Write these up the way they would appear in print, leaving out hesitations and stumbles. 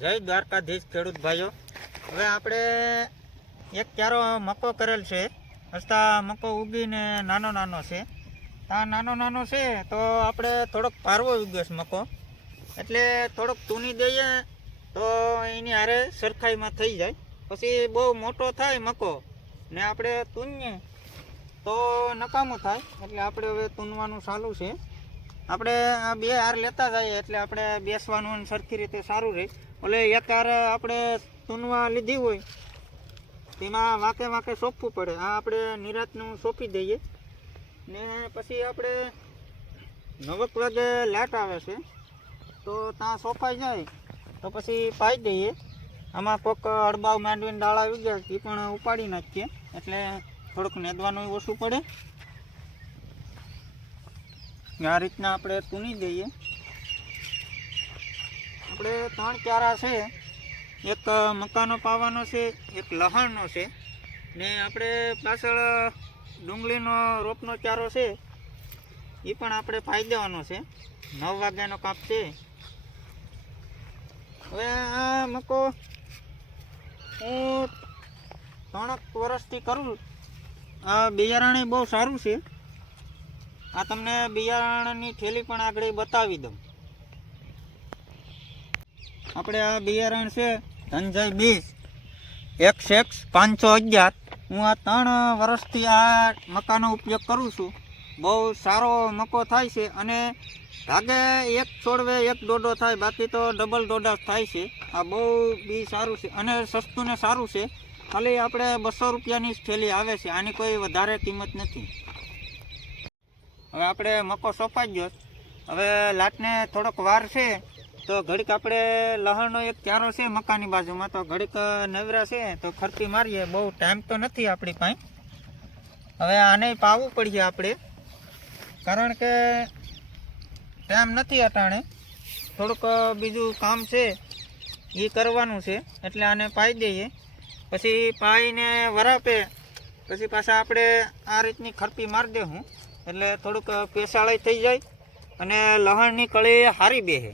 જય દ્વારકાધીશ ખેડૂત ભાઈઓ। હવે આપણે એક ક્યારો મકો કરેલ છે, હસતા મકો ઉગીને નાનો છે। આ નાનો છે તો આપણે થોડોક પારવો ઉગ્યો છે મકો, એટલે થોડોક તૂની દઈએ તો એની હારે સરખાઈમાં થઈ જાય। પછી બહુ મોટો થાય મકો ને આપણે તૂનીએ તો નકામું થાય, એટલે આપણે હવે તૂનવાનું ચાલુ છે। આપણે આ બે હાર લેતા જઈએ એટલે આપણે બેસવાનું સરખી રીતે સારું રહે। એટલે એક હાર આપણે તૂનવા લીધી હોય તેમાં વાંકે સોંપવું પડે। આ આપણે નિરાતનું સોંપી દઈએ ને પછી આપણે 9 વાગે લાટ આવે છે તો ત્યાં સોંપાઈ જાય તો પછી પાઈ દઈએ। આમાં કોઈક અડબાવ માંડવીને ડાળા આવી ગયા એ પણ ઉપાડી નાખીએ, એટલે થોડુંક નેદવાનું ઓછું પડે। આ રીતના આપણે તૂની દઈએ। આપણે 3 ચારા છે, એક મકાનો પાવાનો છે, એક લહણનો છે ને આપણે પાછળ ડુંગળીનો રોપનો ચારો છે એ પણ આપણે પાઈ દેવાનો છે। 9 વાગ્યાનો કાપ છે। હવે આ મકો હું 3 વર્ષથી કરું। આ બિયારણ બહુ સારું છે। આ તમને બિયારણની થેલી પણ આગળ બતાવી દઉં। આપણે આ બિયારણ છે ધનજય બીજ XX 511। હું આ 3 વર્ષથી આ મકાનો ઉપયોગ કરું છું। બહુ સારો મકો થાય છે અને ભાગે એક છોડવે એક દોડો થાય, બાકી તો ડબલ દોડા થાય છે। આ બહુ બી સારું છે અને સસ્તું ને સારું છે। ખાલી આપણે 200 રૂપિયાની થેલી આવે છે, આની કોઈ વધારે કિંમત નથી। હવે આપણે મકો સોંપાઈ ગયો। હવે લાટને થોડોક વાર છે તો ઘડીક આપણે લહણનો એક ચારો છે મકાની બાજુમાં, તો ઘડીક નવરા છે તો ખર્ચી મારીએ। બહુ ટાઈમ તો નથી આપણી પાસે। હવે આને પાવું પડશે આપણે, કારણ કે ટાઈમ નથી અટાણે, થોડુંક બીજું કામ છે એ કરવાનું છે, એટલે આને પાઈ દઈએ। પછી પાઈને વરાપે પછી પાછા આપણે આ રીતની ખરપી મારી દેવું, એટલે થોડુંક પેસાળાઈ થઈ જાય અને લહણની કળી હારી બેસે।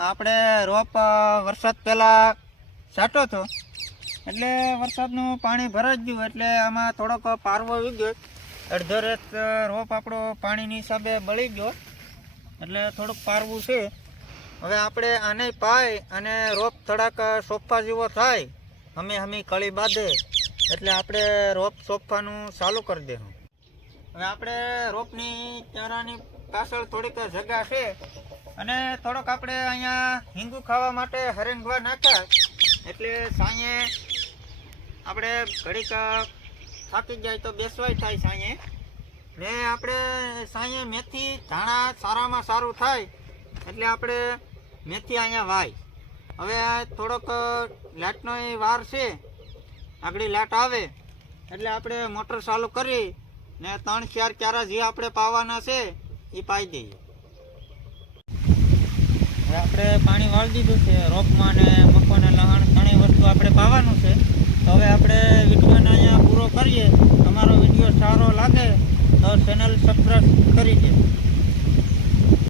આપણે રોપ વરસાદ પહેલાં છાંટો હતો, એટલે વરસાદનું પાણી ભરાઈ ગયું, એટલે આમાં થોડોક પારવો આવી ગયો। અડધો રેત રોપ આપણો પાણીની હિસાબે બળી ગયો, એટલે થોડુંક પારવું છે। હવે આપણે આને પાઈ અને રોપ થોડાક સોંપવા જેવો થાય, હમી કળી બાંધે એટલે આપણે રોપ સોંપવાનું ચાલુ કરી દેવું। હવે આપણે રોપની ચારાની પાછળ થોડીક જગ્યા છે અને થોડોક આપણે અહીંયા હિંગુ ખાવા માટે હરેંગવા નાખ્યા, એટલે સાંજે આપણે ઘડીક થાકી જાય તો બેસવાય થાય સાંજે ને આપણે સાંજે મેથી ધાણા સારામાં સારું થાય, એટલે આપણે મેથી અહીંયા વાય। હવે થોડોક લાટનો વાર છે, આગળ લાટ આવે એટલે આપણે મોટર ચાલુ કરી ને 3-4 ચારા જે આપણે પાવાના છે એ પાઈ દઈએ। હવે આપણે પાણી વાળી દીધું છે રોપમાં ને મકોને લહણ 3 વસ્તુ આપણે પાવાનું છે। તો હવે આપણે વિડીયોને અહીંયા પૂરો કરીએ। તમારો વિડીયો સારો લાગે તો ચેનલ સબસ્ક્રાઈબ કરી દે।